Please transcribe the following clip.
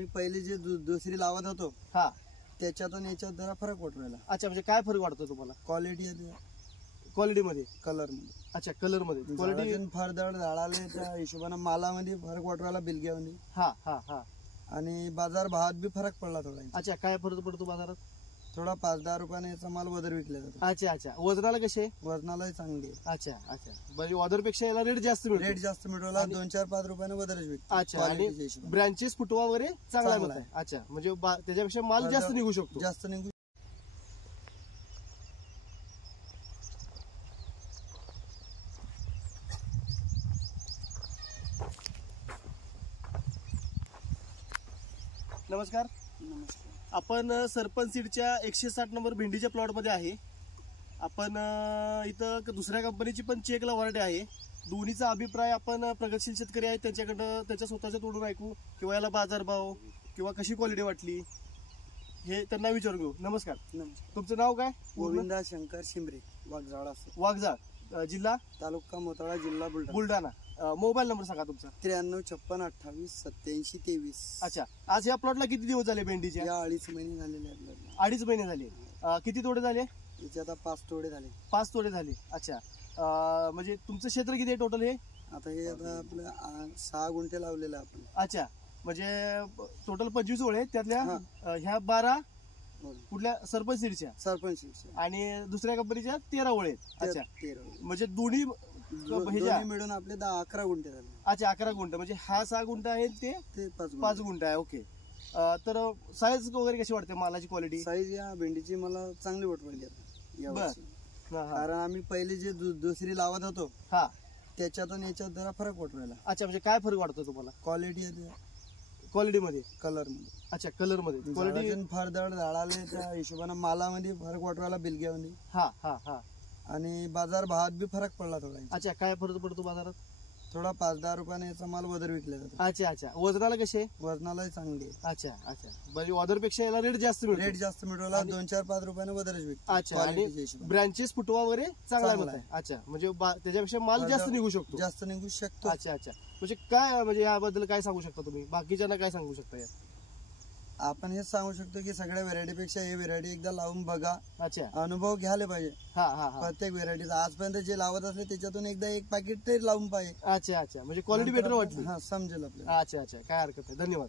आम्ही पहिले जे दुसरी लावत होतो हा त्याच्यातून याच्यात जरा फरक वाटू राहिला. अच्छा, म्हणजे काय फरक वाटतो तुम्हाला क्वालिटी येते, क्वालिटी मध्ये, कलर मध्ये. अच्छा कलर मध्ये क्वालिटी फरदड झाडाले त्या हिशोबाने मालामध्ये फरक वाटू राहिला बिलग्यामध्ये. हा हा हा आणि बाजार भावात बी फरक पडला थोडा. अच्छा, काय फरक पडतो बाजारात? थोडा 5-10 रुपयाने याचा माल वदर विकला जातो. अच्छा अच्छा, वजनाला कसे? वजनालाही चांगली आहे. अच्छा अच्छा, म्हणजे ऑर्डर पेक्षा याला रेट जास्त मिळतो. रेट जास्त मिळवला, 2-4-5 रुपयाने वदरच विकतो. अच्छा, आणि ब्रँचेस फुटवा वगैरे चांगला आहे. अच्छा, म्हणजे त्याच्यापेक्षा माल जास्त निघू शकतो. जास्त निघू. नमस्कार. आपण सरपंच सीडच्या 160 नंबर भेंडीच्या प्लॉट मध्ये आहे. आपण इथं दुसऱ्या कंपनीची पण चेकला व्हरायटी आहे. दोन्हीचा अभिप्राय आपण प्रगतशील शेतकरी आहेत त्यांच्याकडनं त्यांच्या स्वतःच्या तोडून ऐकू, किंवा याला बाजारभाव किंवा कशी क्वालिटी वाटली हे त्यांना विचारून घेऊ. नमस्कार. तुमचं नाव काय? गोविंदा शंकर शिंबरे, वाघजाळा. वाघजाळ, जिल्हा? तालुका मोताळा, जिल्हा बुलढाणा. मोबाईल नंबर सांगा तुमचा. 9356282723. अच्छा, आज या प्लॉटला किती दिवस झाले भेंडीचे? या 2.5 महिने झालेले आहेत. 2.5 महिने झाले. किती तोडे झाले? याचे आता 5 तोडे झाले. 5 तोडे झाले. अच्छा, म्हणजे तुमचं क्षेत्र किती आहे टोटल? हे आता आपलं 6 गुंठे लावलेलं आपण. अच्छा, म्हणजे टोटल 25 ओळे, त्यातल्या ह्या 12 कुठल्या? सरपंच सीडच्या. सरपंच आणि दुसऱ्या कंपनीच्या 13 ओळे. अच्छा, 13. म्हणजे दोन्ही मिळून आपले 11 गुंठे झाले. अच्छा, 11 गुंठ. म्हणजे हा 6 गुंठ आहे, ते 5 गुंठ आहे. ओके. तर साईज वगैरे कशी वाटते, मालाची क्वालिटी? साईज या भेंडीची मला चांगली वाटली आता. कारण आम्ही पहिले जे दुसरी लावत होतो हा त्याच्यातून याच्यात जरा फरक वाटू राहिला. अच्छा, म्हणजे काय फरक वाटतो तुम्हाला? क्वालिटी येते, क्वालिटी मध्ये, कलर मध्ये. अच्छा, कलर मध्ये क्वालिटी. फरदड झाडाले त्या हिशोबाने मालामध्ये फरक वाटू राहिला बिलग्यामध्ये. हा हा हा, आणि बाजार भावात बी फरक पडला थोडा. अच्छा, काय फरक पडतो बाजारात? थोडा 5-10 रुपयाने याचा माल वदर विकला जातो. अच्छा अच्छा, वजनाला कसे? वजनालाही चांगली आहे. अच्छा अच्छा, म्हणजे ऑर्डर पेक्षा याला रेट जास्त मिळतो. रेट जास्त मिळवला, 2-4-5 रुपयाने वदरच विकतो. अच्छा, आणि ब्रँचेस फुटवा वगैरे चांगला आहे. अच्छा, म्हणजे त्याच्यापेक्षा माल जास्त निघू शकतो. जास्त निघू शकतो. अच्छा अच्छा, म्हणजे काय, म्हणजे याबद्दल काय सांगू शकता तुम्ही? बाकीच्यांना काय सांगू शकता? आपण हेच सांगू शकतो की सगळ्या व्हेरायटी पेक्षा हे व्हेरायटी एकदा लावून बघा. अच्छा, अनुभव घ्यायला पाहिजे. हा हा, प्रत्येक व्हेरायटीचा आजपर्यंत जे लावत असले त्याच्यातून एकदा 1 पॅकेट तरी लावून पाहिजे. अच्छा अच्छा, म्हणजे क्वालिटी बेटर वाटली. समजेल आपल्याला. अच्छा अच्छा, काय हरकत नाही. धन्यवाद.